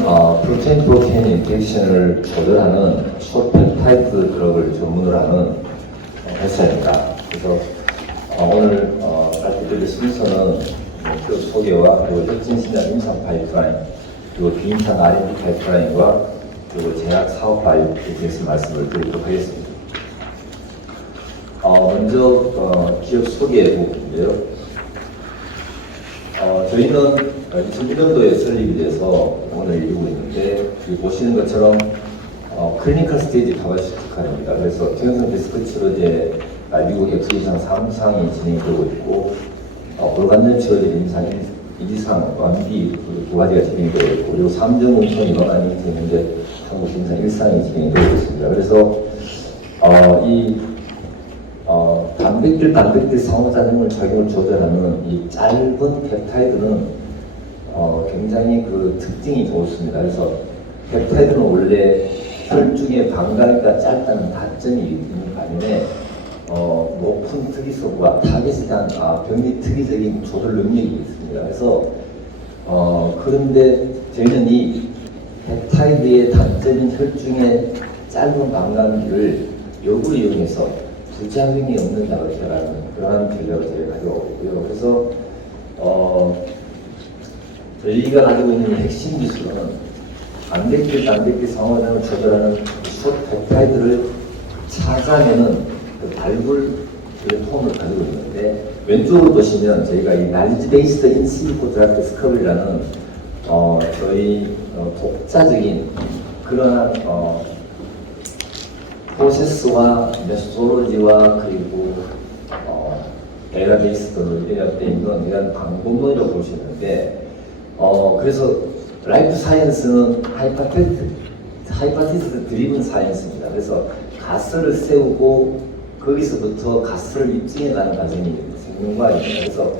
프로테인 프로테인 인터랙션을 조절하는 쇼펩타이드 드럭을 전문으로 하는 회사입니다. 그래서 오늘 발표드릴 순서는 기업 소개와 그리고 혁신신약 임상 파이프라인, 그리고 비임상 R&D 파이프라인과 그리고 제약 사업 파이프에 대해서 말씀을 드리도록 하겠습니다. 먼저 기업 소개 부분인데요. 저희는 2001년도에 설립이 돼서 오늘 이루고 있는데, 여기 보시는 것처럼 클리니컬 스테이지 파마시티컬입니다. 그래서 퇴행성 디스크 치료제 미국 FDA 3상이 진행되고 있고, 골간절 치료제 임상 1, 2상, 완비 두 가지가 진행되고 있고, 그리고 3종 음성 입원안이 현재 한국 임상 1상이 진행되고 있습니다. 그래서 단백질 상호작용을 작용을 조절하는 이 짧은 펩타이드는 굉장히 그 특징이 좋습니다. 그래서 펩타이드는 원래 혈중의 방광기가 짧다는 단점이 있는 반면에 높은 특이성과 타겟에 대한 병리 특이적인 조절 능력이 있습니다. 그래서 그런데 저희는 이 펩타이드의 단점인 혈중의 짧은 방광기를 역으로 이용해서 부작용이 없는 약을 개발하는 그러한 전략을 저희가 가지고 있고요. 그래서 저희가 가지고 있는 핵심 기술은 단백질 상호작용을 조절하는 펩타이드를 찾아내는 그 발굴 폼을 가지고 있는데, 왼쪽으로 보시면 저희가 이 날리지 베이스드 인실리코 드라그 디스커버리라는 저희 독자적인 그러한 프로세스와 메소로지와 그리고 데이터베이스로 이렇게 있는 이런 방법론이라고 볼 수 있는데, 그래서 라이프 사이언스는 하이파티스 드리븐 사이언스입니다. 그래서 가설을 세우고 거기서부터 가설을 입증해가는 과정이 생명과학입니다. 그래서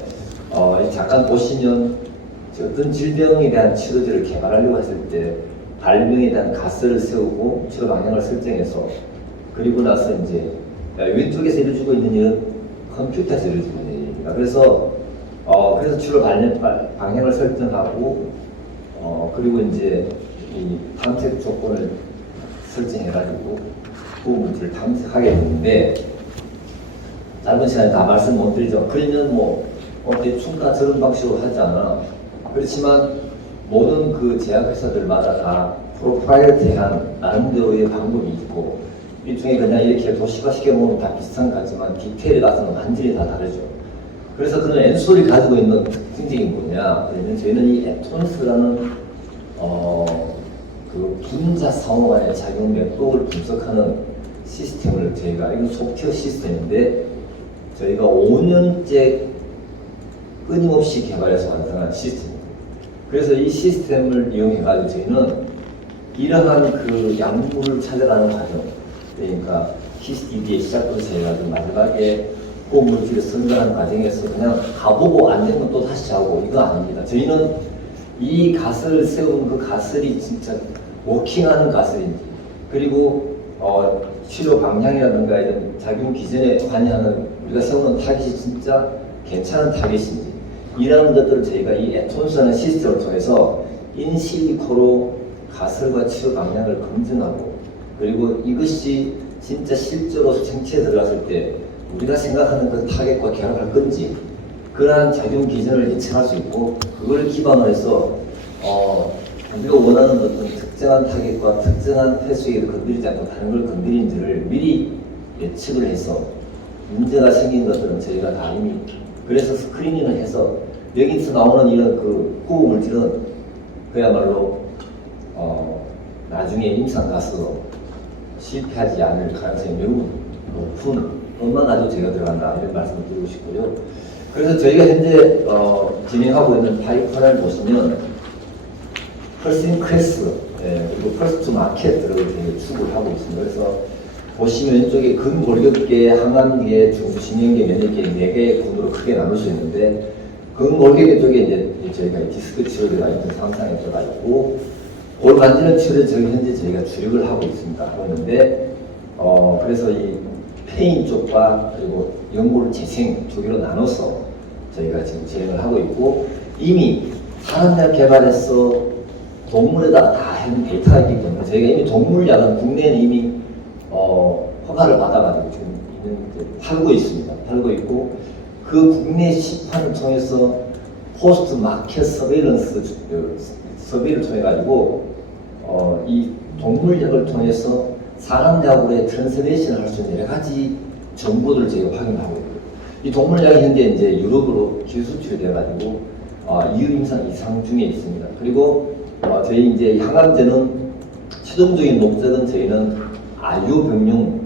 잠깐 보시면 어떤 질병에 대한 치료제를 개발하려고 했을 때 발명에 대한 가설을 세우고 치료 방향을 설정해서, 그리고 나서 이제 왼쪽에서 이루어지고 있는 일은 컴퓨터에서 이루어지는 일입니다. 그래서 치료 방향을 설정하고 그리고 이제 이 탐색 조건을 설정해가지고 구호물질을 탐색하게 되는데, 짧은 시간에 다 말씀 못 드리죠. 그러면 대충 다 저런 방식으로 하잖아. 그렇지만 모든 그 제약회사들마다 다 프로파일티한 나름대로의 방법이 있고, 일종의 그냥 이렇게 도시화시켜 놓으면 다 비슷한 것 같지만 디테일에 가서는 완전히 다 다르죠. 그래서 그런 엔솔이 가지고 있는 특징이 뭐냐? 그러면 저희는 이 에톤스라는 그 분자 상호 간의 작용 맥락을 분석하는 시스템을 저희가, 이건 소프트웨어 시스템인데 저희가 5년째 끊임없이 개발해서 완성한 시스템입니다. 그래서 이 시스템을 이용해가지고 저희는 이러한 그 약물을 찾아가는 과정, 그러니까 히스티디에 시작부터 해가지고 마지막에 고물질을 선별하는 과정에서 그냥 가보고 안 되면 또 다시 하고, 이거 아닙니다. 저희는 이 가설을 세운 그 가설이 진짜 워킹하는 가설인지, 그리고 치료 방향이라든가 이런 작용 기전에 관여하는 우리가 세우는 타깃이 진짜 괜찮은 타깃인지, 이런 것들을 저희가 이 에톤스라는 시스템을 통해서 인실리코로 가설과 치료 방향을 검증하고, 그리고 이것이 진짜 실제로 생체에 들어갔을 때 우리가 생각하는 그 타겟과 결합할 건지, 그러한 작용 기전을 예측할 수 있고, 그걸 기반으로 해서 우리가 원하는 어떤 특정한 타겟과 특정한 폐수액을 건드리지 않고 다른 걸 건드린지를 미리 예측을 해서 문제가 생긴 것들은 저희가 다 이미 그래서 스크리닝을 해서 여기서 나오는 이런 그 구호 물질은 그야말로 나중에 임상 가서 실패하지 않을 가능성이 매우 높은 것만 가지고 제가 들어간다, 이런 말씀을 드리고 싶고요. 그래서 저희가 현재 진행하고 있는 파이프라인을 보시면 퍼스트 클래스, 그리고 퍼스트 마켓들을 추구를 하고 있습니다. 그래서 보시면 왼쪽에 근골격계, 항암계, 중신경계, 면역계 4개의 군으로 크게 나눌 수 있는데, 근골격계 쪽에 이제 저희가 디스크 치료제가 있는 상상에 들어가 있고, 골간질환 치료제 현재 저희가 주력을 하고 있습니다. 하고 있는데, 그래서 이 페인 쪽과 그리고 연골 재생 두 개로 나눠서 저희가 지금 진행을 하고 있고, 이미 사람약 개발해서 동물에다 다 한 데이터가 있기 때문에 저희가 이미 동물약은 국내에는 이미 허가를 받아가지고 지금 팔고 있습니다. 팔고 있고 그 국내 시판을 통해서 포스트 마켓 서베일런스 서베이를 통해 가지고 이 동물약을 통해서 사람약으로의 트랜스레이션을 할 수 있는 여러 가지 정보들을 저희가 확인하고 있고요. 이 동물약이 현재 이제 유럽으로 기수출이 돼가지고 EU 임상 이상 중에 있습니다. 그리고 저희 이제 항암제는 최종적인 목적은 저희는 아유 병용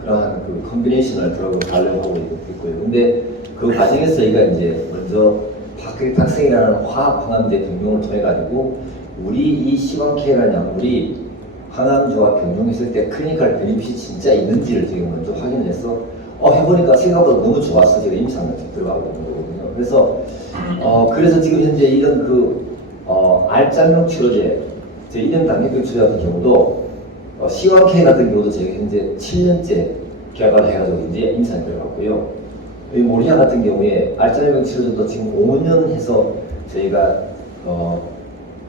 그러한 그 컨비네이션을 드러그 가려고 하고 있고요. 근데 그 과정에서 저희가 이제 먼저 박학탁생이라는 화학 항암제 병용을 통해 가지고 우리 이 시광케라는 약물이 항암제와 병용했을 때 클리니컬 베니핏이 진짜 있는지를 제가 먼저 확인해서 해보니까 생각보다 너무 좋아서 제가 임상을 들어가고 있는 거거든요. 그래서 지금 현재 이런 알짜명 치료제, 제 1년 단계병 치료 같은 경우도 시완K 같은 경우도 제가 현재 7년째 개발을 해가지고 이제 임상에 들어갔고요. 이 모리아 같은 경우에 알짜명 치료제도 지금 5년 해서 저희가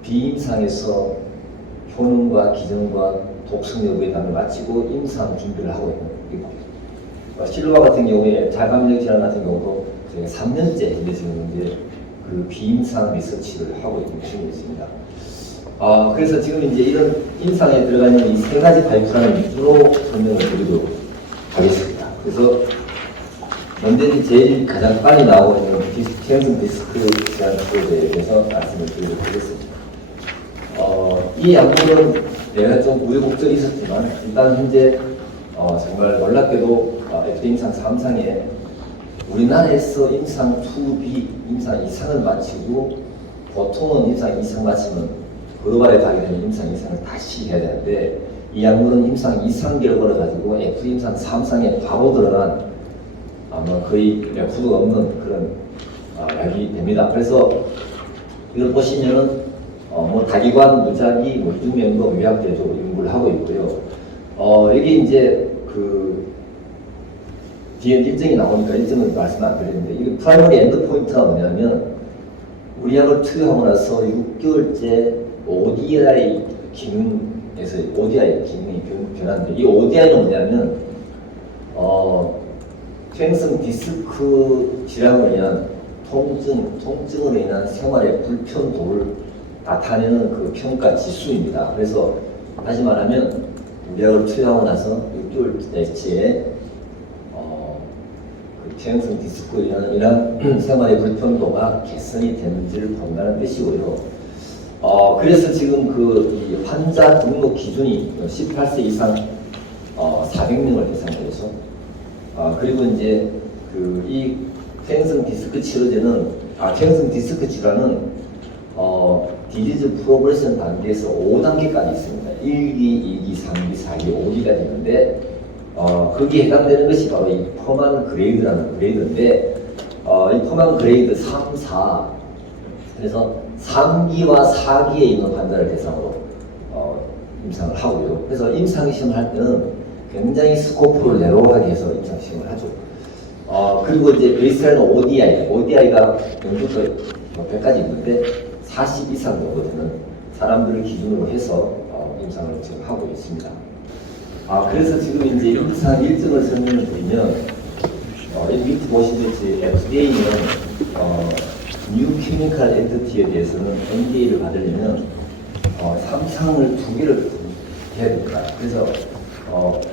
비임상에서 효능과 기전과 독성 여부의 단을 마치고 임상 준비를 하고 있는 거고, 실루화 같은 경우에 자가면역 질환 같은 경우도 저희가 3년째 현재 지금 이제 그 비임상 리서치를 하고 있는 중에 있습니다. 그래서 지금 이제 이런 임상에 들어가는 이 세 가지 파이프라인 위주로 설명을 드리도록 하겠습니다. 그래서 먼저 제일 가장 빨리 나오고 있는 퇴행성 디스크 질환 치료제에 대해서 말씀을 드리도록 하겠습니다. 이 약물은 내가 좀 우여곡절이 있었지만 일단 현재 정말 놀랍게도 FDA 임상 3상에 우리나라에서 임상 2B, 임상 2상을 마치고 보통은 임상 2상 마치면 글로벌에 가게 되면 임상 2상을 다시 해야 되는데 이 약물은 임상 2상 결과를 가지고 FDA 임상 3상에 바로 들어간 아마 거의 레코드가 없는 그런 약이 됩니다. 그래서 이걸 보시면은 다기관, 무작위, 이중면도 위약제조 연구를 하고 있고요. 여기 이제 뒤에 일정이 나오니까 일정은 말씀 안 드리는데 이게 프라이머리 엔드 포인트가 뭐냐면 우리 약을 투여하고 나서 6개월째 ODI 기능에서 ODI 기능이 변하는데 이 ODI는 뭐냐면 퇴행성 디스크 질환으로 인한 통증으로 인한 생활의 불편도를 나타내는 그 평가 지수입니다. 그래서 다시 말하면 우리 약을 투여하고 나서 6개월째에 퇴행성 디스크로 인한 생활의 불편도가 개선이 되는지를 본다는 뜻이고요. 그래서 지금 이 환자 등록 기준이 18세 이상 400명을 대상으로 해서 그리고 이제 이 퇴행성 디스크 치료제는 퇴행성 디스크 질환은 디지즈 프로그레션 단계에서 5단계까지 있습니다. 1기, 2기, 3기, 4기, 5기까지 있는데 거기에 해당되는 것이 바로 이 퍼만 그레이드라는 그레이드인데 이 퍼만 그레이드 3, 4 그래서 3기와 4기에 있는 환자를 대상으로 임상을 하고요. 그래서 임상 시험을 할 때는 굉장히 스코프를 내로하게 해서 임상 시험을 하죠. 그리고 이제 베이스라인 ODI가 0부터 100까지 있는데 40 이상 정도 되는 사람들을 기준으로 해서 임상을 지금 하고 있습니다. 그래서 지금 이제 임상 일정을 설명을 드리면 이 밑에 보시듯이 FDA는 뉴 케미컬 엔티티에 대해서는 NDA를 받으려면 3상을 2개를 해야 됩니다. 그래서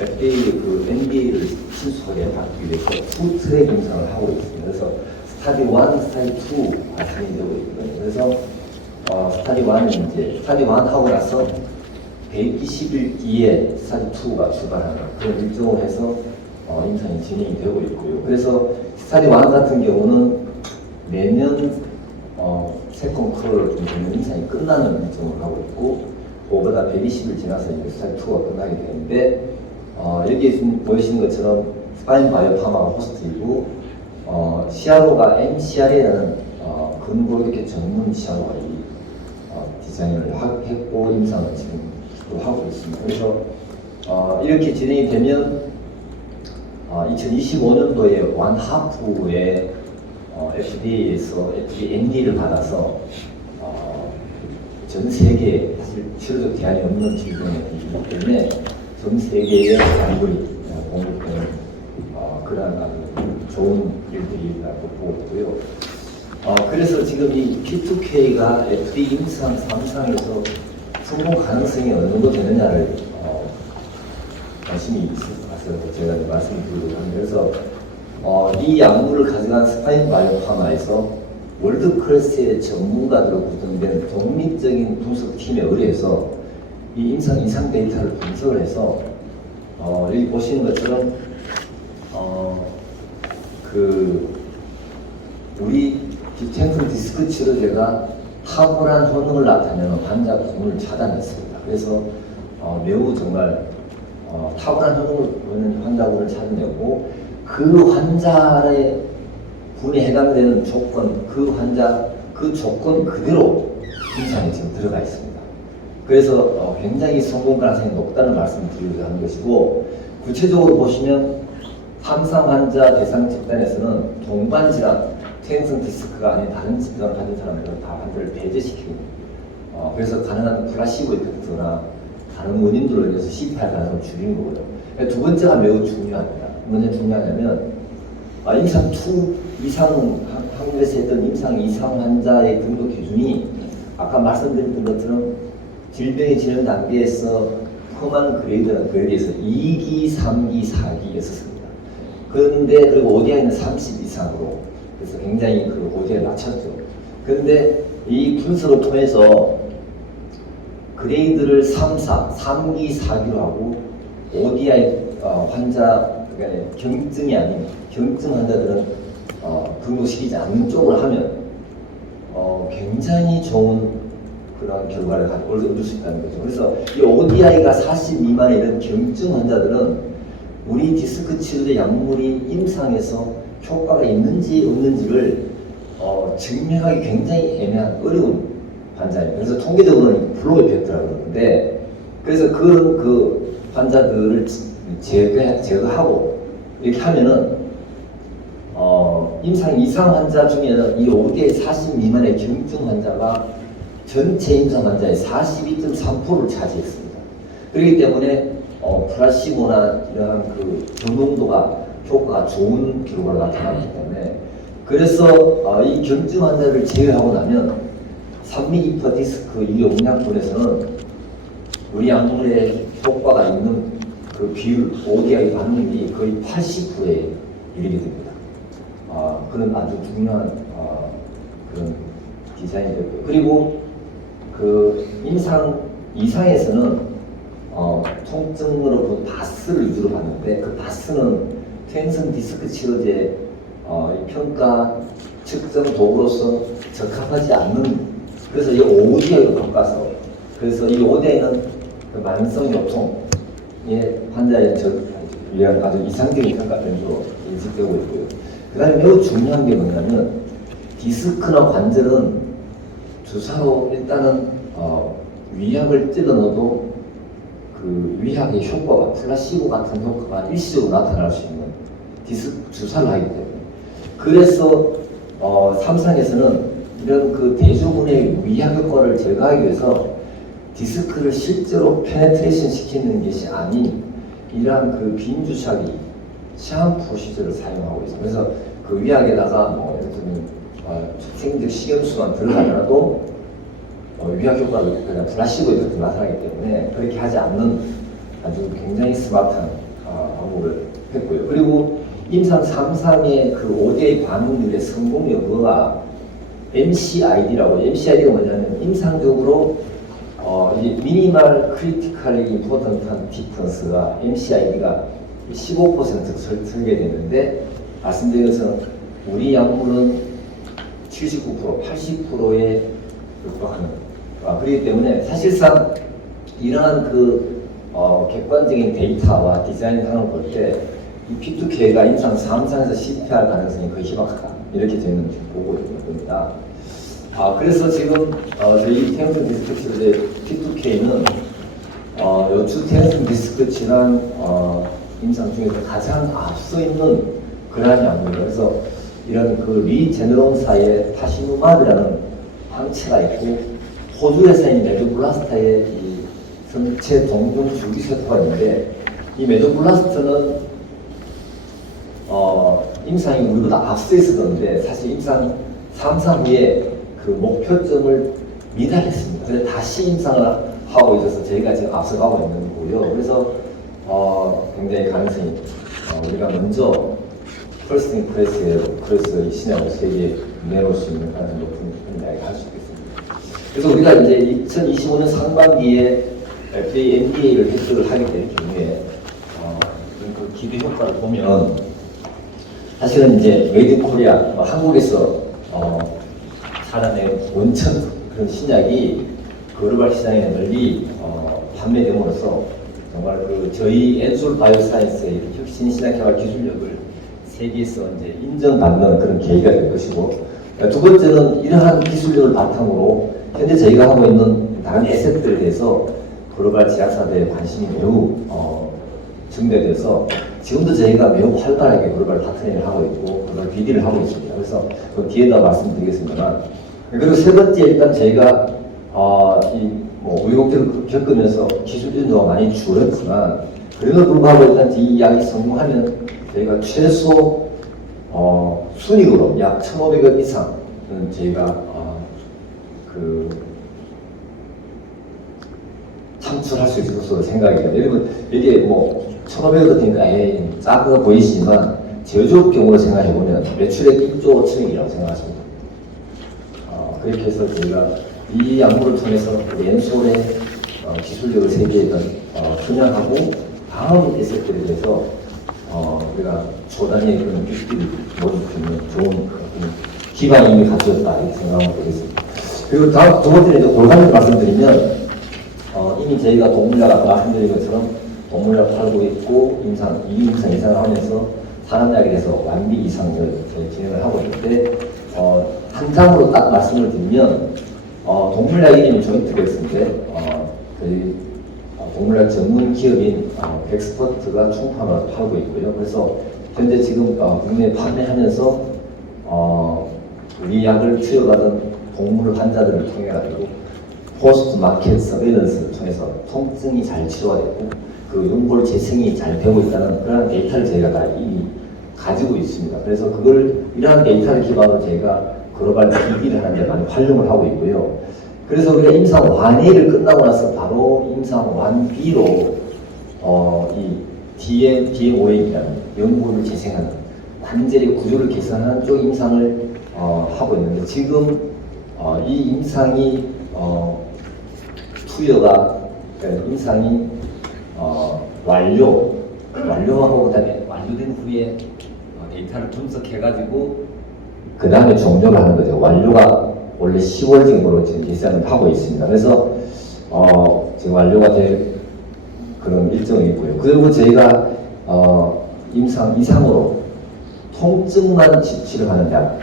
FDA 그 NDA를 신속하게 받기 위해서 2트랙 임상을 하고 있습니다. 그래서 스타디 1, 스타디 2 과정이 되고 있거든요. 그래서 스타디 1은 이제 스타디 1 하고 나서 120일 뒤에 스타디 2가 출발하는 그런 일정을 해서 임상이 진행이 되고 있고요. 그래서 스타디 1 같은 경우는 매년 세컨 크롤을 좀 되면 임상이 끝나는 일정을 하고 있고 그거보다 120일 지나서 이제 스타디 2가 끝나게 되는데 여기 보이시는 것처럼 스파인 바이오 파마가 호스트이고 CRO가 MCRA라는 근거 이렇게 전문 CRO가 디자인을 했고 임상을 지금 하고 있습니다. 그래서 이렇게 진행이 되면 2025년도에 원하프에 FDA에서 FDA NDA를 받아서 전 세계에 사실 치료적 대안이 없는 질병이기 때문에 전 세계의 장거리 공급되는 그러한 아주 좋은 일들이라고 보고 있고요. 그래서 지금 이 P2K가 FDA 임상 3상에서 성공 가능성이 어느 정도 되느냐를 관심이 있을 것 같아서 제가 말씀을 드리려고 합니다. 그래서 이 약물을 가져간 스파인 바이오파마에서 월드 클래스의 전문가들로 구성된 독립적인 분석팀에 의뢰해서 이 임상 이상 데이터를 분석을 해서 여기 보시는 것처럼 우리 뒤통수 디스크 치료제가 탁월한 효능을 나타내는 환자 구분을 찾아냈습니다. 그래서 매우 정말 탁월한 효능을 보이는 환자군을 찾아내고 그 환자의 군에 해당되는 조건, 그 조건 그대로 임상에 지금 들어가 있습니다. 그래서 굉장히 성공 가능성이 높다는 말씀을 드리고자 하는 것이고, 구체적으로 보시면 함상 환자 대상 집단에서는 동반 질환, 퇴행성 디스크가 아닌 다른 질환을 가진 사람들은 다 환자를 배제시키고, 그래서 가능한 플라시보 이펙트나 다른 원인들로 인해서 CPR 가능성을 줄이는 거고요. 두 번째가 매우 중요합니다. 뭐냐 중요하냐면 임상 2 이상 한국에서 했던 임상 이상 환자의 등록 기준이 아까 말씀드렸던 것처럼 질병의 진행 단계에서 험한 그레이드에서 2기, 3기, 4기였었습니다. 그런데 그리고 ODI는 30 이상으로 그래서 굉장히 그 ODI를 낮췄죠. 그런데 이 분석을 통해서 그레이드를 3, 4, 3기, 4기로 하고 ODI 환자, 그러니까 경증이 아닌 경증 환자들은 등록시키지 않는 쪽으로 하면 굉장히 좋은 그런 결과를 얻을 수 있다는 거죠. 그래서 이 ODI가 40 미만의 이런 경증 환자들은 우리 디스크 치료제 약물이 임상에서 효과가 있는지 없는지를 증명하기 굉장히 애매한 어려운 환자예요. 그래서 통계적으로는 플로우 이펙트라고 그러는데, 그래서 그 환자들을 제거하고 이렇게 하면은 임상 이상 환자 중에는 이 ODI 40 미만의 경증 환자가 전체 임상 환자의 42.3%를 차지했습니다. 그렇기 때문에 플라시보나 이러한 그 정농도가 효과가 좋은 결과로 나타나기 때문에, 그래서 이 경증 환자를 제외하고 나면 산미이퍼 디스크 이 용량군에서는 우리 약물의 효과가 있는 그 비율, ODI 반응률이 거의 80%에 이르게 됩니다. 그런 아주 중요한 그런 디자인이 되고요. 그리고 그 임상 이상에서는 통증으로 본 바스를 위주로 봤는데, 그 바스는 퇴행성 디스크 치료제 평가 측정 도구로서 적합하지 않는, 그래서 이 ODI로 바꿔서, 그래서 이 ODI는 그 만성 요통의 환자의 위한 아주 이상적인 평가 변수로 인식되고 있고요. 그 다음에 매우 중요한 게 뭐냐면, 디스크나 관절은 주사로 일단은 위약을 찔러 넣어도 그 위약의 효과가 플라시보 같은 효과가 일시적으로 나타날 수 있는 디스크 주사를 하기 때문에, 그래서 3상에서는 이런 그 대조군의 위약 효과를 제거하기 위해서 디스크를 실제로 페네트레이션 시키는 것이 아닌 이러한 그 빈주사기 시험 프로시저를 사용하고 있습니다. 그래서 그 위약에다가 예를 들면 생적 식염수만 들어가더라도 위약 효과를 그냥 플라시보 이펙트 나타나기 때문에 그렇게 하지 않는 아주 굉장히 스마트한 방법을 했고요. 그리고 임상 3상의 그 ODI 반응률의 성공 여부가 MCID라고, MCID가 뭐냐면 임상적으로 이 미니멀 크리티컬리 임포턴트한 디퍼런스가 MCID가 15% 설계되는데, 말씀드린 것처럼 우리 약물은 79%, 80%에 육박하는. 그렇기 때문에 사실상 이러한 그 객관적인 데이터와 디자인 상을 볼 때 이 P2K가 임상 3상에서 CPR 가능성이 거의 희박하다, 이렇게 되는 보고 있는 겁니다. 그래서 지금 저희 퇴행성 디스크 치료제 P2K는 요추 퇴행성 디스크 질환 임상 중에서 가장 앞서 있는 그러한 약물이에요. 그래서 이런 그 리제네론사의 파시누마드라는 항체가 있고, 호주 회사인 메조블라스타의 이 성체 동종 줄기세포가 있는데, 이 메조블라스트는 임상이 우리보다 앞서 있었는데 사실 임상 3상 후에 그 목표점을 미달했습니다. 그래서 다시 임상을 하고 있어서 저희가 지금 앞서가고 있는 거고요. 그래서 굉장히 가능성이 우리가 먼저 퍼스트 인 클래스의 신약을 세계에 내놓을 수 있는 가능성이 높은 이야기를 할 수 있겠습니다. 그래서 우리가 이제 2025년 상반기에 FDA, NDA를 획득을 하게 될 경우에 그 기대 효과를 보면 사실은 이제 메이드 인 코리아, 한국에서 살아낸 원천 그런 신약이 글로벌 시장에 널리 판매됨으로써 정말 그 저희 엔솔 바이오사이언스의 혁신 신약 개발 기술력을 세계에서 이제 인정받는 그런 계기가 될 것이고, 두 번째는 이러한 기술력을 바탕으로 현재 저희가 하고 있는 다른 에셋들에 대해서 글로벌 제약사들의 관심이 매우 증대돼서 지금도 저희가 매우 활발하게 글로벌 파트너링을 하고 있고 글로벌 BD를 하고 있습니다. 그래서 그 뒤에다 말씀드리겠습니다만, 그리고 세 번째 일단 저희가 우여곡절을 겪으면서 기술적인 노가 많이 줄었지만 그래도 불구하고 일단 이 약이 성공하면 저희가 최소 순익으로 약 1,500억 이상은 저희가 창출할 수 있을 것으로 생각이 돼요. 여러분 이게 1,500억 같으니까 작아 보이시지만 제조업 경우로 생각해보면 매출액 1조 5천억이라고 생각하십니다. 그렇게 해서 저희가 이 약물을 통해서 엔솔의 기술력을 세계에 분양하고 다음 에셋들에 대해서 우리가 초단위의 그런 기술들이 모을 수 있는 좋은 기반이 이미 갖춰졌다 이렇게 생각하면 되겠습니다. 그리고 두 번째는 이제 골간을 말씀드리면 이미 저희가 동물약 아까 말씀드린 것처럼 동물약 팔고 있고 임상 2임상 이상을 하면서 사람약에 대해서 완비 이상을 저희 진행을 하고 있는데 한 장으로 딱 말씀을 드리면 동물약 이름이 조인트백스인데 저희 동물약 전문 기업인 엑스퍼트가 충판을 팔고 있고요. 그래서 현재 지금 국내에 판매하면서 우리 약을 투여받은 동물 환자들을 통해 가지고 포스트 마켓 서베일런스를 통해서 통증이 잘 치료가 됐고 그 연골 재생이 잘 되고 있다는 그런 데이터를 저희가 다 이미 가지고 있습니다. 그래서 이러한 데이터를 기반으로 저희가 글로벌 BD를 하는데 많이 활용을 하고 있고요. 그래서 우리가 임상 1A를 끝나고 나서 바로 임상 1B로 이 DMOA라는 연골을 재생하는 관절의 구조를 개선하는 쪽 임상을 하고 있는데 지금 이 임상이 투여가 임상이 완료하고 그다음에 완료된 후에 데이터를 분석해가지고 그 다음에 종료를 하는 거죠. 완료가 원래 10월 정도로 지금 예상을 하고 있습니다. 그래서 지금 완료가 될 그런 일정이 있고요. 그리고 저희가 임상 이상으로 통증만 치료하는 약,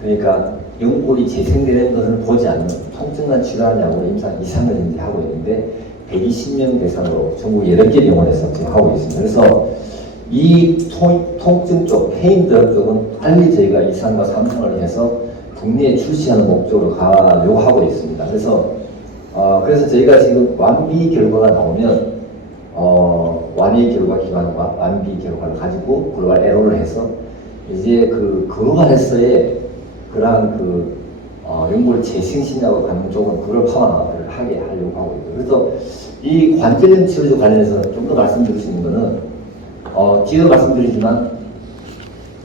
그러니까 연골이 재생되는 것을 보지 않는 통증만 치료하는 약으로 임상 이상을 현재 하고 있는데 120명 대상으로 전국 8개 병원에서 지금 하고 있습니다. 그래서 이 통증 쪽, 페인 드랍 쪽은 빨리 저희가 2상과 3상을 해서 국내에 출시하는 목적으로 가려고 하고 있습니다. 그래서 저희가 지금 완비 결과가 나오면 완비 결과 기반과 완비 결과를 가지고 글로벌 에러를 해서 이제 그 글로벌에서의 그러한 연골 재생 신약으로 가는 쪽은 그걸 파워를 하게 하려고 하고 있고요. 그래서 이 관절염 치료제 관련해서 좀 더 말씀드릴 수 있는 거는 뒤에도 말씀드리지만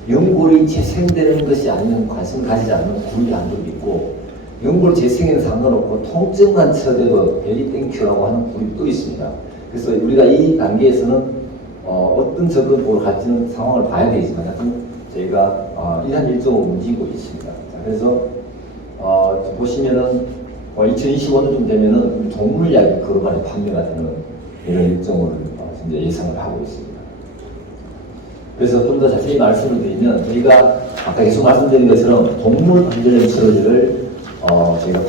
연골이 재생되는 것이 아니면 관심을 가지지 않는 구리안독이 있고 연골 재생에는 상관없고 통증만 치료돼도 베리 땡큐라고 하는 구리 또 있습니다. 그래서 우리가 이 단계에서는 어떤 접근법을 갈지는 상황을 봐야 되지만 하여튼 저희가 이러한 일정을 움직이고 있습니다. 자, 그래서 보시면은 2025년쯤 되면은 동물약이 글로벌에 판매가 되는 이런 일정을 현재 예상을 하고 있습니다. 그래서 좀 더 자세히 말씀을 드리면 저희가 아까 계속 말씀드린 것처럼 동물 관절염 치료제를 저희가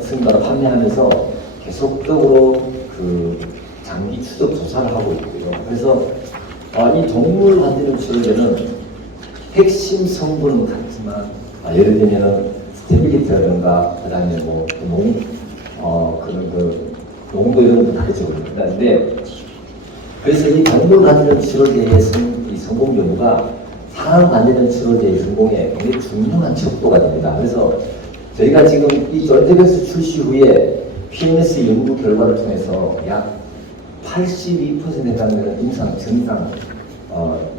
승인받아 판매하면서 계속적으로 그 장기 추적 조사를 하고 있고요. 그래서 이 동물 관절염 치료제는 핵심 성분은 같지만 예를 들면은 스테빌리티라든가 그다음에 뭐 그런 농도 이런 것도 다르죠. 그런데 그래서 이 동물 관련 치료제의 이 성공 여부가 사람 관련 치료제의 성공에 굉장히 중요한 척도가 됩니다. 그래서 저희가 지금 이 졸대백스 출시 후에 PNS 연구 결과를 통해서 약 82%에 해당되는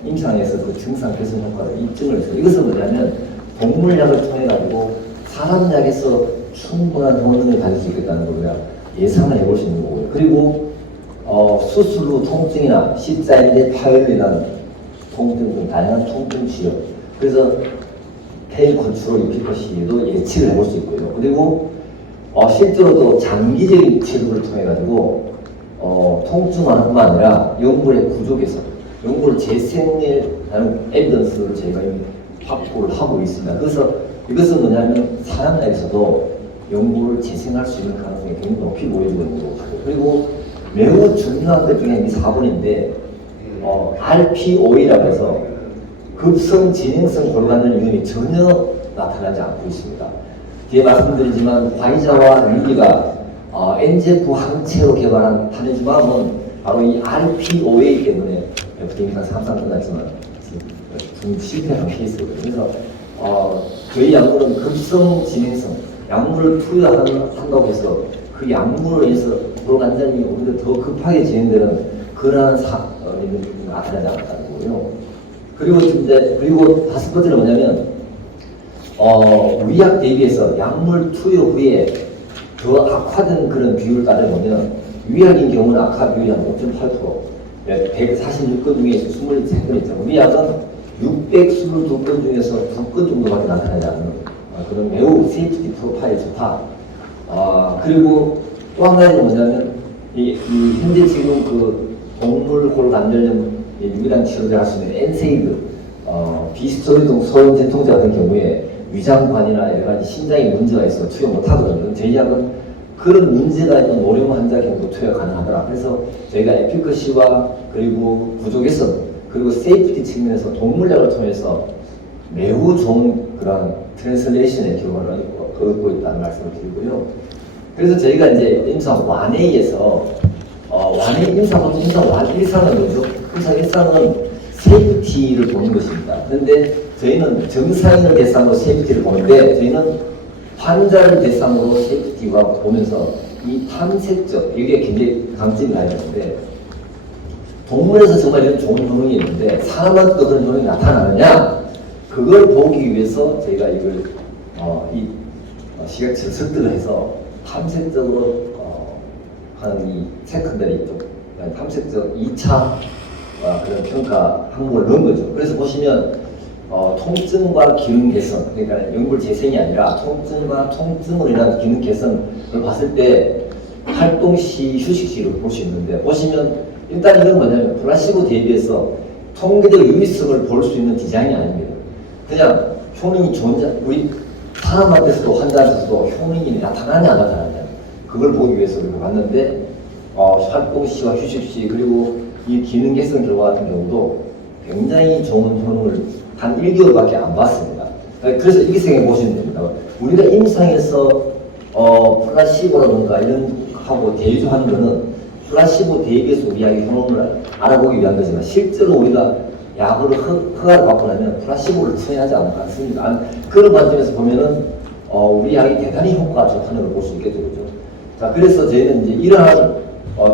임상에서 그 증상 개선 효과를 입증을 했어요. 이것은 뭐냐면 동물약을 통해 가지고 사람 약에서 충분한 효능을 가질 수 있겠다는 걸 우리가 예상을 해볼 수 있는 거고요. 그리고 수술 후 통증이나 십자인대 파열이라는 통증 등 다양한 통증 치료, 그래서 페인 컨트롤 이피커시도 예측을 해볼 수 있고요. 그리고 실제로도 장기적인 치료를 통해 가지고 통증 완화뿐만 아니라 연골의 구조 개선, 연골 재생에 대한 에비던스를 저희가 이미 확보를 하고 있습니다. 그래서 이것은 뭐냐면 사람에서도 연골을 재생할 수 있는 가능성이 굉장히 높이 보여지고 있는 거고, 그리고 매우 중요한 것 중에 이 4번인데 RPOA라고 해서 급성 진행성 골간절 위험이 전혀 나타나지 않고 있습니다. 뒤에 말씀드리지만 화이자와 릴리가 NGF 항체로 개발한 타네주맘은 바로 이 RPOA 때문에 FDA 상상 끝났지만 좀 실패한 케이스거든요. 그래서 저희 약물은 급성 진행성 약물을 투여한다고 해서 그 약물로 인해서 골간절이 오히려 더 급하게 진행되는 그러한 사건이 나타나지 않았다는 거고요. 그리고 다섯 번째는 뭐냐면 위약 대비해서 약물 투여 후에 더 악화된 그런 비율을 따져보면 위약인 경우는 악화 비율이 한 5.8%, 146건 중에 23건 있죠. 위약은 622건 중에서 2건 정도밖에 나타나지 않는 그런 매우 세이프티 프로파일이 좋다. 그리고 또 한 가지는 뭐냐면 현재 지금 그 동물 골간절염 유기량 치료를 할 수 있는 엔세이드 비스토리동 소염 진통제 같은 경우에 위장관이나 여러 가지 심장에 문제가 있어 투여 못하거든요. 저희 약은 그런 문제가 있는 노령 환자 경우도 투여 가능하더라. 그래서 저희가 에피커시와 그리고 구조 개선 그리고 세이프티 측면에서 동물약을 통해서 매우 좋은 그런 트랜슬레이션의 결과를 얻고 있다는 말씀을 드리고요. 그래서 저희가 이제 임상 완회에서 임상 1상은 뭐죠? 임상 1상은 세이프티를 보는 것입니다. 그런데 저희는 정상인을 대상으로 세이프티를 보는데 저희는 환자를 대상으로 세이프티와 보면서 이 탐색적, 이게 굉장히 강점이 많이 있는데 동물에서 정말 이런 좋은 효능이 있는데 사람한테도 그런 효능이 나타나느냐 그걸 보기 위해서 저희가 이걸 시각처를 설득을 해서 탐색적으로 하는 이 세컨더리 쪽 탐색적 2차 그런 평가 항목을 넣은 거죠. 그래서 보시면 통증과 기능 개선, 그러니까 연골 재생이 아니라 통증과 통증으로 인한 기능 개선을 봤을 때 활동 시, 휴식 시를 볼 수 있는데 보시면 일단 이건 뭐냐면 플라시보 대비해서 통계적 유의성을 볼 수 있는 디자인이 아닙니다. 그냥 효능이 우리 사람한테서도 환자한테서도 효능이 나타나냐 안 나타나냐 그걸 보기 위해서 우리가 봤는데 활동 시와 휴식 시 그리고 이 기능 개선 결과 같은 경우도 굉장히 좋은 효능을 한 1개월밖에 안 봤습니다. 그래서 이렇게 생각해 보시면 됩니다. 우리가 임상에서 플라시보라든가 이런 하고 대조하는 거는 플라시보 대비해서 우리 약의 효능을 알아보기 위한 거지만 실제로 우리가 약을 허가를 받고 나면 플라시보를 투여하지 않습니다. 그런 관점에서 보면은 우리 약이 대단히 효과가 좋다는 걸 볼 수 있겠죠. 그죠? 자, 그래서 저희는 이제 이러한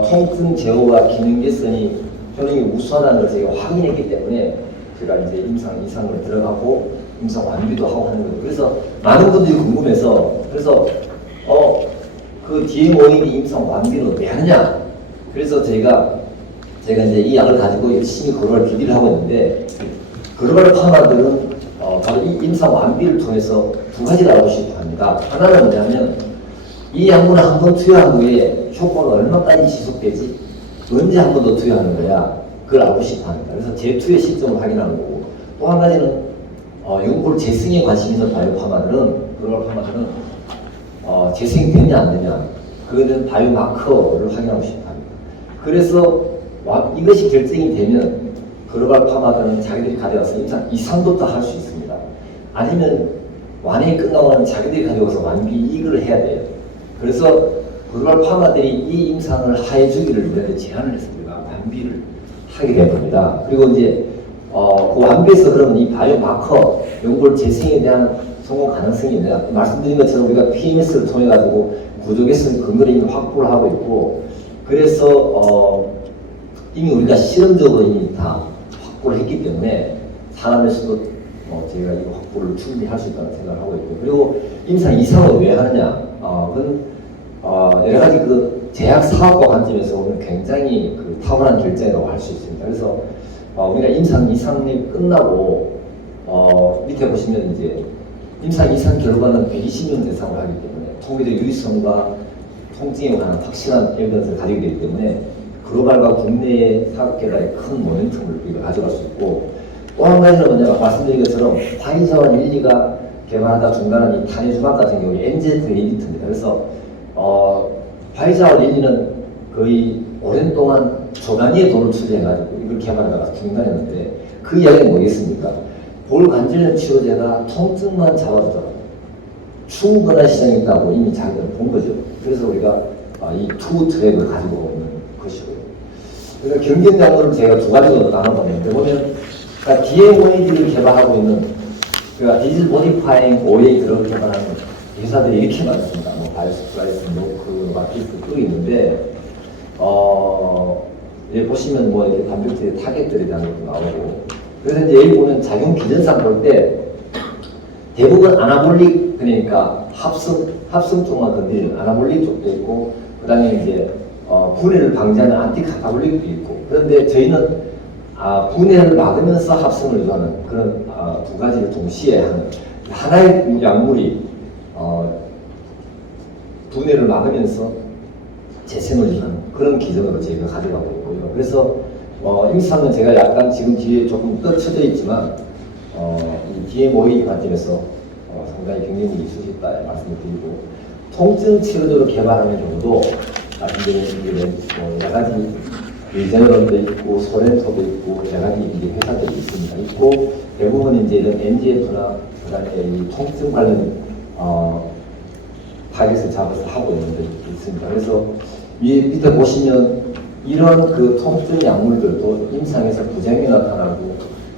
통증 제어와 기능 개선이 효능이 우수하다는 걸 저희가 확인했기 때문에 제가 이제 임상 2상을 들어가고 임상 완비도 하고 하는 거예요. 그래서 많은 분들이 궁금해서 그래서 그 DMOAD 임상 완비는 왜 하느냐? 그래서 제가 이제 이 약을 가지고 열심히 글로벌 비디를 하고 있는데 글로벌 파마들은 바로 이 임상 완비를 통해서 두 가지를 알고 싶어 합니다. 하나는 뭐냐면 이 약물을 한 번 투여한 후에 효과가 얼마까지 지속되지? 언제 한 번 더 투여하는 거야? 그걸 알고 싶어 합니다. 그래서 재투여 시점을 확인하는 거고 또 한 가지는 연골 재생에 관심 있는 바이오파마들은 글로벌 파마들은 재생이 되냐 안 되냐 그거는 바이오마커를 확인하고 싶어 합니다. 그래서 이것이 결정이 되면 글로벌 파마들은 자기들이 가져와서 임상 2상부터 할 수 있습니다. 아니면 완전히 끝나고는 자기들이 가져가서 완비 이익을 해야 돼요. 그래서 글로벌 파마들이 이 임상을 하해 주기를 우리한테 제안을 해서 우리가 완비를 하게 된 겁니다. 그리고 이제 그 완비에서 그러면 이 바이오마커 연골 재생에 대한 성공 가능성이 있느냐, 말씀드린 것처럼 우리가 PMS를 통해 가지고 구조개선 근거를 이미 확보를 하고 있고, 그래서 이미 우리가 실험적으로 이미 다 확보를 했기 때문에 사람에서도 저희가 이 확보를 충분히 할 수 있다는 생각을 하고 있고, 그리고 임상 이상을 왜 하느냐, 그건 여러 가지 그 제약 사업과 관점에서 보면 굉장히 그 탁월한 결정이라고 할 수 있습니다. 그래서 우리가 임상 이상이 끝나고 밑에 보시면 이제 임상 이상 결과는 120년 대상으로 하기 때문에 통계적 유의성과 통증에 관한 확실한 에비던스를 가지게 되기 때문에 글로벌과 국내의 사업계라의 큰 모멘텀을 우리가 가져갈 수 있고, 또 한 가지는 뭐냐면 말씀드린 것처럼 파이저와 릴리가 개발하다 중단한 이 탄해주막 같은 경우 NZ 이니트입니다. 그래서 파이저와 릴리는 거의 오랜 동안 조단위의 돈을 투자해가지고 이걸 개발하다가 중단했는데, 그 이야기는 뭐겠습니까? 볼 관절염 치료제가 통증만 잡아주더라도 충분한 시장이 있다고 이미 자기들은 본 거죠. 그래서 우리가 이 투 트랙을 가지고 있는 것이고요. 그러니까 경쟁작물을 제가 두 가지로 나눠봤는데, 보면 그러니까 DMOAD를 개발하고 있는, 그러니까 디지털 모디파잉 OA 드러그 개발하는 회사들이 이렇게 많습니다. 뭐 바이오스프라이스, 노크, 마티스 또 있는데, 여기 보시면 뭐 이렇게 단백질의 타겟들에 대한 것도 나오고, 그래서 이제 여기 보면 작용 기전상 볼 때 대부분 아나볼릭, 그러니까 합성 쪽만 건드리는 아나볼릭 쪽도 있고, 그 다음에 이제 분해를 방지하는 안티카타볼릭도 있고, 그런데 저희는 분해를 막으면서 합성을 유도하는 그런 두 가지를 동시에 하는, 하나의 약물이 분해를 막으면서 재생을 유도하는 그런 기전으로 저희가 가져가고 있고요. 그래서 임상은 제가 약간 지금 뒤에 조금 떨쳐져 있지만 이 DMOE 관점에서 상당히 경쟁력이 있을 수 있다 말씀을 드리고, 통증 치료제로 개발하는 경우도 말씀드린 여러 가지 리제너럴도 있고 소렌토도 있고 여러 가지 이제 회사들이 있습니다. 있고 대부분 이제 이런 NGF나 그다음에 이 통증 관련 타겟을 잡아서 하고 있는 데 있습니다. 그래서 밑에 보시면 이런 그 통증 약물들도 임상에서 부작용이 나타나고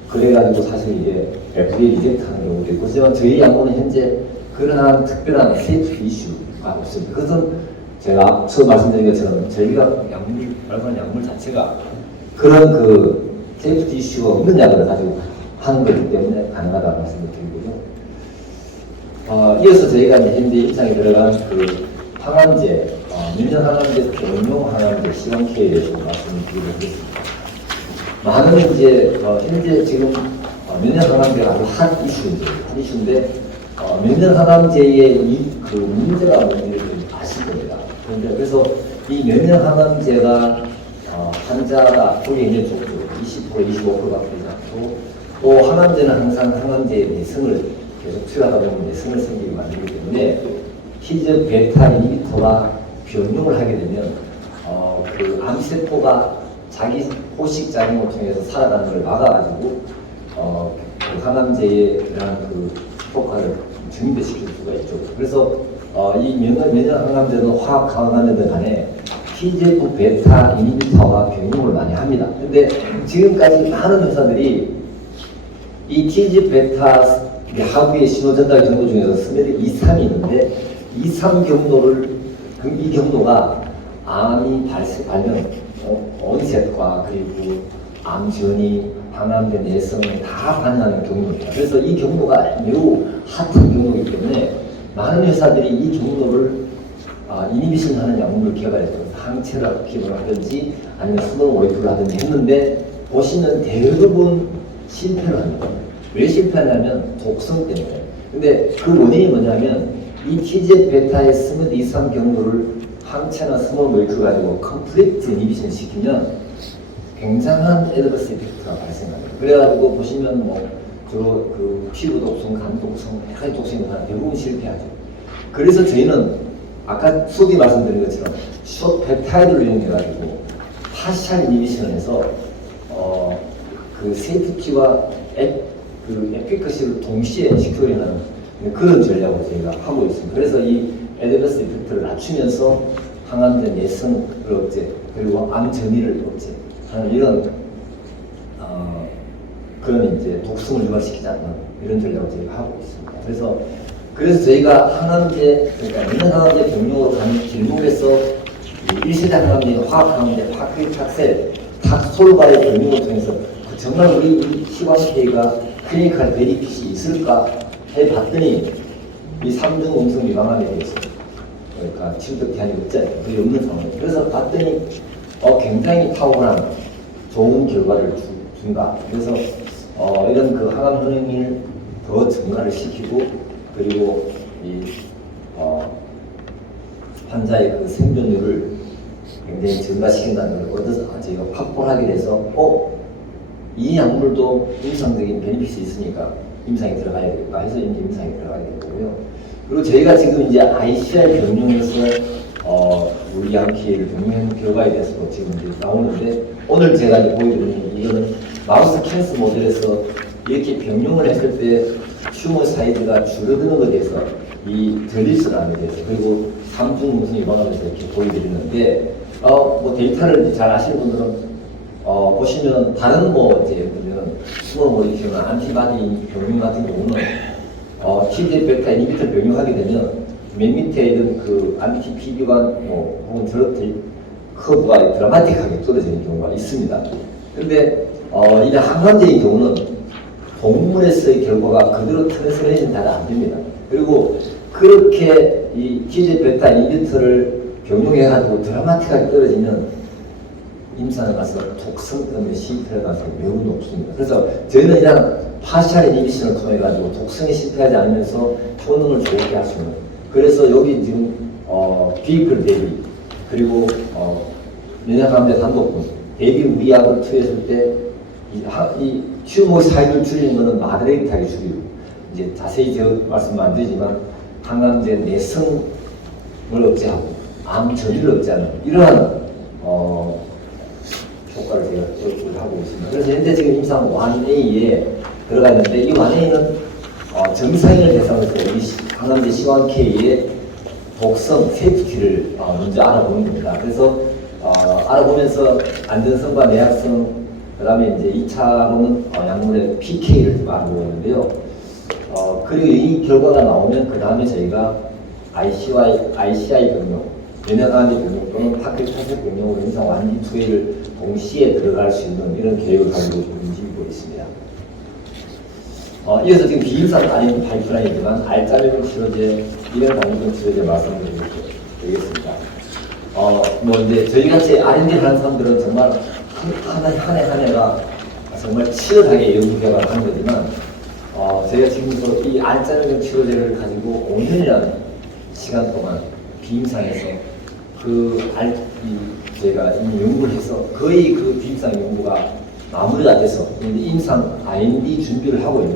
그래가지고 사실 이게 FDA 리젝트하는 경우도 있고, 하지만 저희 약물은 현재 그러한 특별한 세이프티 이슈가 없습니다. 그것은 제가 앞서 말씀드린 것처럼 저희가 발굴한 약물 자체가 그런 그 세이프티 이슈가 없는 약을 가지고 하는 거기 때문에 가능하다는 말씀을 드리고요. 이어서 저희가 이제 현재 임상에 들어간 그 항암제, 면역 항암제, 병용 항암제 시험케에 대해서 말씀을 드리도록 하겠습니다. 많은 이제 현재 지금 면역 항암제가 아주 핫 이슈인데 면역 항암제의 그 문제가 뭔지를 아실 겁니다. 그런데 그래서 이 면역 항암제가 환자가 거기에 있는 쪽수 20%, 25%밖에 되지 않고, 또 항암제는 항상 항암제의 내성을 계속 치료하다 보면 내성을 생기게 만들기 때문에 TIGIT 베타 이니비터가 변용을 하게 되면 그 암세포가 자기 포식 작용을 통해서 살아가는 걸 막아가지고 그 항암제에 대한 그 효과를 증대시킬 수가 있죠. 그래서 이 면역 항암제는 화학 항암제든 간에 TGF 베타 이니비터와 병용을 많이 합니다. 근데 지금까지 많은 회사들이 이 TGF 베타 하부의 신호전달 경로 중에서 스메드 2, 3이 있는데 2, 3 경로를 이 경로가 암이 발생 onset과 그리고 암 전이 항암제 내성을 다 반영하는 경로입니다. 그래서 이 경로가 매우 핫한 경로이기 때문에 많은 회사들이 이 경로를 이니비션 하는 약물을 개발해서 항체를 개발하든지 아니면 스몰 모레큘을 하든지 했는데 보시면 대부분 실패를 합니다. 왜 실패하냐면 독성 때문에. 근데 그 원인이 뭐냐면 이 TGF 베타의 스무드 2, 3 경로를 항체나 스몰 모레큘 가지고 컴플리트 이니비션 시키면 굉장한 애드버스 이펙트가 발생합니다. 그래가지고 보시면 뭐 주로 그 피부 독성, 간 독성, 여러 가지 독성이 나타나 대부분 실패하죠. 그래서 저희는 아까 수디 말씀드린 것처럼 숏 펩타이드를 이용해가지고 파셜 이니비션을 해서 그 세이프티와 그 에피커시를 동시에 시큐어링하는 그런 전략을 저희가 하고 있습니다. 그래서 이 애드버스 이펙트를 낮추면서 항암제 내성을 억제, 그리고 암 전이를 억제하는 이런 그런 이제 독성을 유발시키지 않는 이런 전략을 저희가 하고 있습니다. 그래서 저희가 항암제, 그러니까 민항암제 병용으로 가는 길목에서 1세대 항암제, 화학항암제, 파크리탁셀, 탁솔바의 병용을 통해서 정말 우리 시관계가 클리니컬 베니핏이 있을까 해봤더니 이 3중 음성 유방암에 대해서 그러니까 치료적 대안이 없잖아요. 그게 없는 상황이에요. 그래서 봤더니 굉장히 탁월한 좋은 결과를 준다. 그래서 이런 그 항암 효능을 더 증가를 시키고 그리고 이 환자의 그 생존율을 굉장히 증가시킨다는 걸 얻어서 저희가 확보를 하게 돼서 이 약물도 임상적인 베니핏이 있으니까 임상에 들어가야 되겠다 해서 이제 임상에 들어가게 된 거고요. 그리고 저희가 지금 이제 ICI 병용에서 우리 암기를 병용 결과에 대해서도 지금 이제 나오는데 오늘 제가 이제 보여드리는 이거는 마우스 캔서 모델에서 이렇게 병용을 했을 때 튜머 사이즈가 줄어드는 것에 대해서 이 전립선암에 대해서 그리고 3중 음성 유방암에서 이렇게 보여드리는데 뭐 데이터를 잘 아시는 분들은 보시면 다른 이제 보면 스몰 모리큘이나 안티바디 병용 같은 경우는 TGF-베타 이니비터 병용하게 되면 맨 밑에 있는 그 안티 PD1 혹은 드러트 커브가 드라마틱하게 떨어지는 경우가 있습니다. 그런데 이 항암제의 경우는 동물에서의 결과가 그대로 트랜스레이션 잘 안 됩니다. 그리고 그렇게 이 TGF-베타 이니비터를 병용해가지고 드라마틱하게 떨어지면 임상에 가서 독성 때문에 실패할 가능성이 매우 높습니다. 그래서 저희는 그냥 파시알 이니비션을 통해 가지고 독성에 실패하지 않으면서 효능을 좋게 할 수 있는. 그래서 여기 지금 비클 대비 그리고 면역감염제 단독분 대비 우리 약을 투여했을 때 이 튜머 사이즈를 줄이는 것은 마드레이트하게 줄이고 이제 자세히 제가 말씀 안 드리지만 항암제 내성을 억제하고 암 전이를 억제하는 이러한 효과를 제가 하고 있습니다. 그래서 현재 지금 임상 1A에 들어가 있는데 이 1A는 정상인을 대상으로 우리 항암제 C1K의 독성, 세이프티를 먼저 알아보는 겁니다. 그래서 알아보면서 안전성과 내약성, 그 다음에 이제 2차로는 약물의 PK를 좀 알아보고 있는데요. 그리고 이 결과가 나오면 그 다음에 저희가 ICI 병용, 면역암제 병용 또는 파크리타셀 병용으로 임상 1, 2A를 동시에 들어갈 수 있는 이런 계획을 가지고 움직이고 있습니다. 이어서 지금 비임상 아닌 파이프라인이지만 알짜배기 치료제, 이런 당뇨병 치료제 말씀을 드리겠습니다. 뭐 이제 저희 같이 R&D를 하는 사람들은 정말 한 해가 정말 치열하게 연구개발을 하는 거지만 저희가 지금부터 이 알짜배기 치료제를 가지고 5년이라는 시간 동안 비임상에서 제가 이미 연구를 해서 거의 그 비임상 연구가 마무리가 돼서 임상 R&D 준비를 하고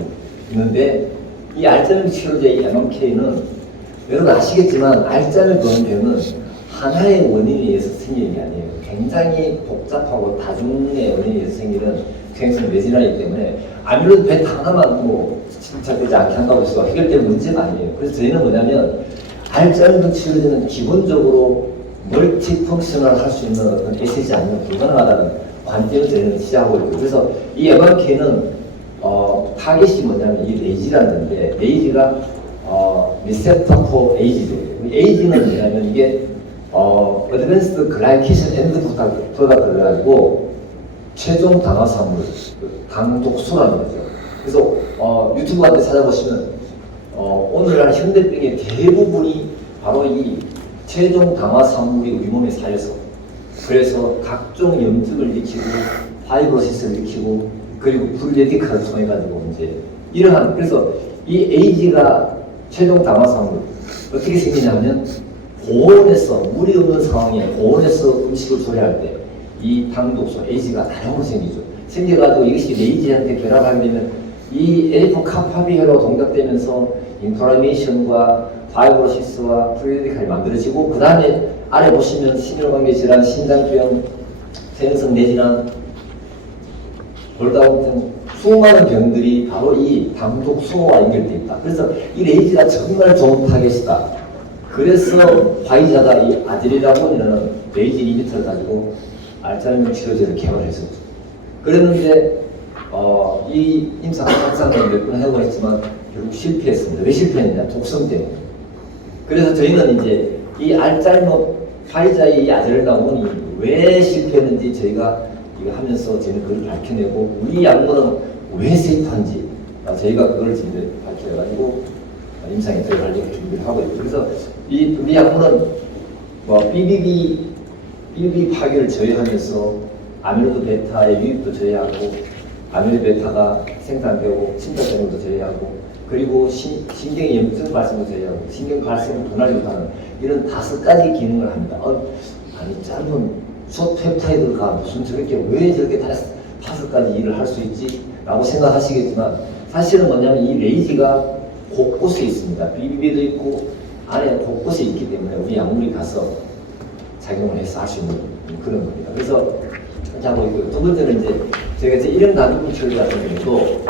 있는데 이 알짜배기 치료제의 MMK는 여러분 아시겠지만 알짜배기 병은 하나의 원인에 의해서 생기는 게 아니에요. 굉장히 복잡하고 다중의 원인에 의해서 생기는 굉장히 뇌질환이기 때문에 아밀로이드 베타 하나만 침착되지 않게 한다고 해서 해결될 문제가 아니에요. 그래서 저희는 뭐냐면 알짜배기 치료제는 기본적으로 멀티펑셔널 할 수 있는 어떤 에셋이 아니면 불가능하다는 관점을 저희는 시작하고 있고 그래서 이 MRK는 타겟이 뭐냐면 이 레이지라는 건데 레이지가 리셉터 포 에이지죠. 에이지는 뭐냐면 이게 어드밴스드 글라이케이션 엔드 프로덕트를 가지고 최종 당화산물 당독소라는 거죠. 그래서 유튜브 같은 데 찾아보시면 오늘날 현대병의 대부분이 바로 이 최종 당화산물이 우리 몸에 쌓여서 그래서 각종 염증을 일으키고 파이브로시스를 일으키고 그리고 프리레디칼을 통해 가지고 이제 이러한 그래서 이 에이지가 최종 당화산물 어떻게 생기냐면 고온에서 물이 없는 상황에 고온에서 음식을 조리할 때 이 당독소 에이지가 다량으로 생기죠. 생겨가지고 이것이 레이지한테 결합하게 되면 이 엘리포카파비혈로 동작되면서 인플라메이션과 파이브로시스와 프리레디칼이 만들어지고 그 다음에 아래 보시면 심혈관계 질환, 신장병, 세균성 뇌질환, 골다공증, 수많은 병들이 바로 이 당독소와 연결되어 있다. 그래서 이 레이지가 정말 좋은 타겟이다. 그래서 화이자가 이 아데리라본이라는 레이지 이미터를 가지고 알츠하이머 치료제를 개발했었죠. 그랬는데 이 임상 확산을 몇 번 하고 했지만 결국 실패했습니다. 왜 실패했냐? 독성 때문에. 그래서 저희는 이제 이 알츠하이머 화이자의 이 아데리라본이 왜 실패했는지 저희가 이거 하면서 저희는 그걸 밝혀내고 우리 약물은 왜 세이프한지 저희가 그걸 지금 밝혀가지고 임상에 들어갈 준비를 하고 있고, 그래서 우리 약물은 BBB 파괴를 저해하면서 아밀로드 베타의 유입도 저해하고 아밀로드 베타가 생산되고 침착작용도 저해하고 그리고 신경의 염증 발생도 저해하고 신경 발생을 둔화를 하는 이런 5가지 기능을 합니다. 아니 짧은 숏펩타이드가 무슨 저렇게 왜 저렇게 5가지 일을 할 수 있지? 라고 생각하시겠지만 사실은 뭐냐면 이 레이지가 곳곳에 있습니다. BBB도 있고 안에 곳곳에 있기 때문에 우리 약물이 가서 작용을 해서 할 수 있는 그런 겁니다. 그래서 하고 있고, 두 번째는 이제 제가 이제 일형 단독 치료 같은 경우도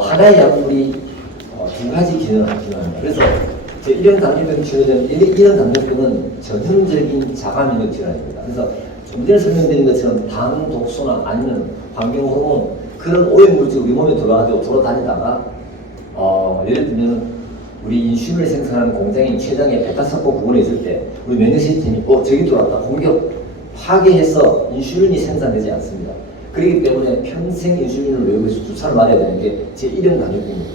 하나의 약물이 2가지 기능을 합니다. 그래서 제 일형 단독 치료는 일형 단독은 전형적인 자가면역 질환입니다. 그래서 좀 전에 설명드린 것처럼 당 독소나 아니면 환경 호르몬 그런 오염물질이 우리 몸에 들어가지고 돌아다니다가 예를 들면 우리 인슐린을 생산하는 공장인 췌장의 베타석고 부분에 있을 때 우리 면역 시스템이 저기 들어왔다 공격 파괴해서 인슐린이 생산되지 않습니다. 그렇기 때문에 평생 인슐린을 외부에서 주사를 맞아야 되는 게 제 1형 당뇨병입니다.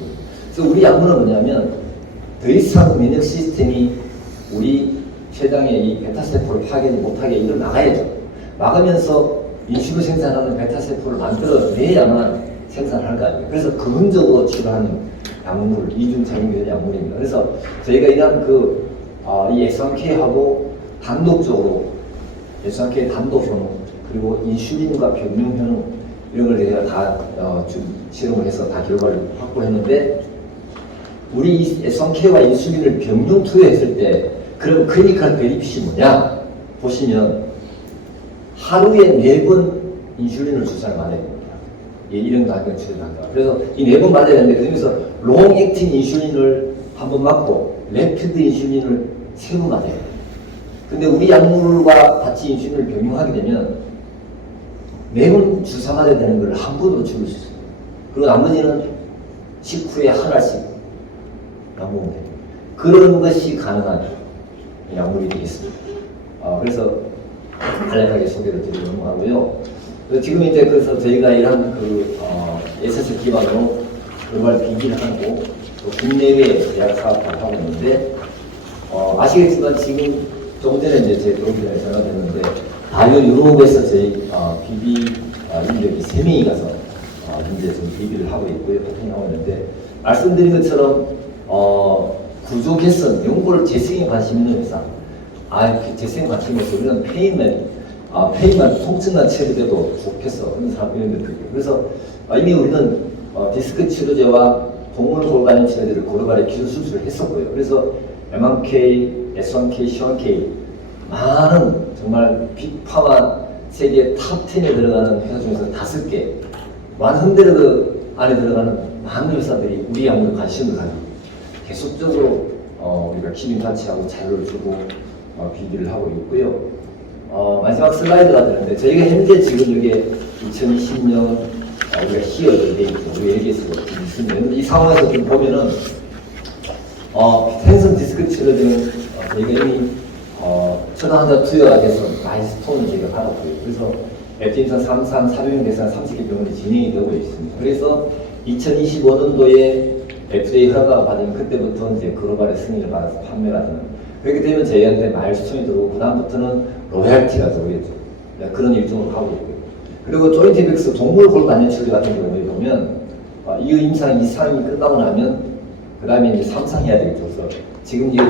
그래서 우리 약물은 뭐냐면 더 이상 면역 시스템이 우리 췌장의 이 베타세포를 파괴하지 못하게 이걸 막아야죠. 막으면서 인슐린 생산하는 베타세포를 만들어내야만 생산을 할 거 아니에요. 그래서 근원적으로 치료하는 약물, 이중작용되는 약물입니다. 그래서 저희가 이런 이 S1K하고 단독적으로 S1K 단독 효능 그리고 인슐린과 병용 효능 이런 걸 저희가 다 실험을 해서 다 결과를 확보했는데 우리 S1K와 인슐린을 병용 투여했을 때 그럼 클리니컬 베니핏이 뭐냐? 보시면 하루에 4번 인슐린을 주사를 맞아야 됩니다. 이런 단계를 치료한다. 그래서 이 4번 맞아야 되는데 그중에서 롱 액틴 인슐린을 한 번 맞고 래피드 인슐린을 3번 맞아야 돼요. 근데 우리 약물과 같이 인슐린을 병용하게 되면 4번 주사 맞아야 되는 걸 한 번으로 줄일 수 있어요. 그리고 나머지는 식후에 하나씩 약먹으면 돼요. 그런 것이 가능한 약물이 되겠습니다. 그래서 간략하게 소개를 드리고 넘어가고요. 지금 이제 그래서 저희가 이런 SS 기반으로 글로벌 비기를 하고 또 국내외 대학 사업을 하고 있는데 아시겠지만 지금 좀 전에 이제 제 프로그램에 전화됐는데 다른 유럽에서 저희 비비 인력이 3명이 가서 현재 지금 비비를 하고 있고요. 활동하고 있는데 말씀드린 것처럼 구조 개선 연구를 재생에 관심 있는 회사 재생에 관심 있어서 우리는 페인만 통증만 치료돼도 좋겠어 그런 사람 이런 것들이에요. 그래서 이미 우리는 디스크 치료제와 동물 골반염 치료제를 고르발에 기술 수술을 했었고요. 그래서 M1K, S1K, C1K 많은 정말 빅파마 세계 탑 10에 들어가는 회사 중에서 5개 100 안에 들어가는 많은 회사들이 우리 약물에 관심을 가지고 계속적으로 우리가 기능 같이하고 자료를 주고 비교를 하고 있고요. 마지막 슬라이드가 되는데 저희가 현재 지금 이게 2020년 우리가 히어를 돼 있고 우리 얘기해서 있으면 이 상황에서 좀 보면은 텐션 디스크 치료제는 저희가 이미 초당 환자 투여가 돼서 마일스톤을 저희가 받았고요. 그래서 FDA에서 400명 대상 30개 병원이 진행이 되고 있습니다. 그래서 2025년도에 FDA 허가가 받으면 그때부터 이제 글로벌의 승인을 받아서 판매가 되는 그렇게 되면 저희한테 마일스톤이 들어오고 그다음부터는 로얄티가 들어오겠죠. 그런 일정을 하고 있고요. 그리고 조인트백스 동물 골반염 치료제 같은 경우에 보면 이 임상 2상이 끝나고 나면 그 다음에 이제 3상 해야 되겠죠. 그래서 지금 이제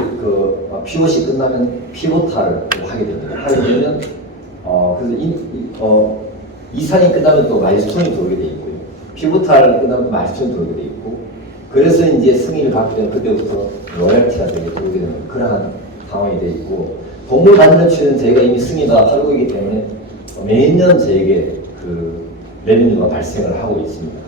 POC 끝나면 피보탈을 하게 됩니다. 하게 되면 그래서 2상이 끝나면 또 마일스톤이 들어오게 돼 있고요. 피보탈 끝나면 또 마일스톤이 들어오게 돼 있고 그래서 이제 승인을 받게 되면 그때부터 로얄티가 되게 들어오게 되는 그러한 상황이 돼 있고 동물 관련 치료는 저희가 이미 승인을 하고 있기 때문에 매년 저에게 레비뉴가 발생을 하고 있습니다.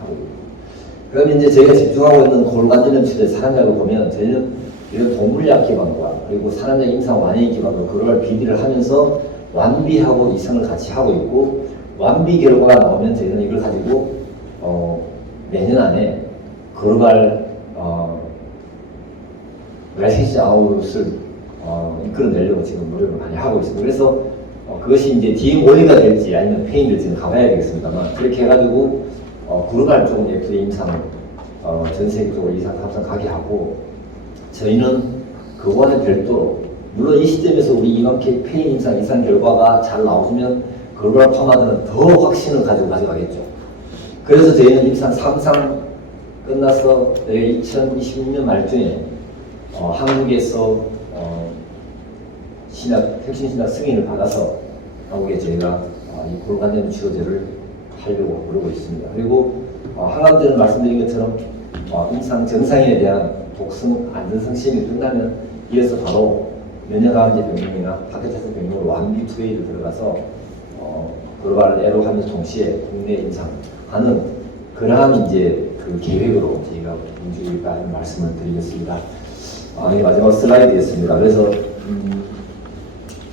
그럼 이제 저희가 집중하고 있는 골관절염 치료의 사랑약을 보면 저희는 이런 동물약 기반과 그리고 산안약 임상 완화 기반으로 그걸 비교를 하면서 완비하고 이상을 같이 하고 있고, 완비 결과가 나오면 저희는 이걸 가지고 내년 안에 글로벌 라이센스 아웃을 이끌어내려고 지금 노력을 많이 하고 있습니다. 그래서 그것이 이제 DM-only가 될지 아니면 페인을 지금 가봐야 되겠습니다만, 그렇게 해가지고 글로벌 쪽은 FDA 임상 전 세계적으로 이상 합상 가게 하고, 저희는 그거와는 별도로 물론 이 시점에서 우리 이만큼 페인 임상 이상 결과가 잘 나오면 글로벌 파마드는 더 확신을 가지고 가져가겠죠. 그래서 저희는 임상 3상 끝나서 2026년 말쯤에 한국에서 혁신신약 승인을 받아서 한국에 저희가 이 골관절 치료제를 하려고 그러고 있습니다. 그리고 항암제는 말씀드린 것처럼 임상 정상인에 대한 독성 안전성 시험이 끝나면 이어서 바로 면역암제 병명이나 파키타스 병명으로 완비 투웨이를 들어가서 글로벌 에로 하면서 동시에 국내 임상하는 그러한 이제 그 계획으로 저희가 인주에 있다는 말씀을 드리겠습니다. 이게 마지막 슬라이드였습니다. 그래서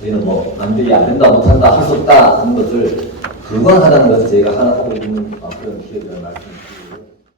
저희는 뭐 남들이 안 된다, 못한다, 할 수 없다 하는 것을 불가능하다는 것을 저희가 하나 하고 있는 그런 기회를 말씀드립니다.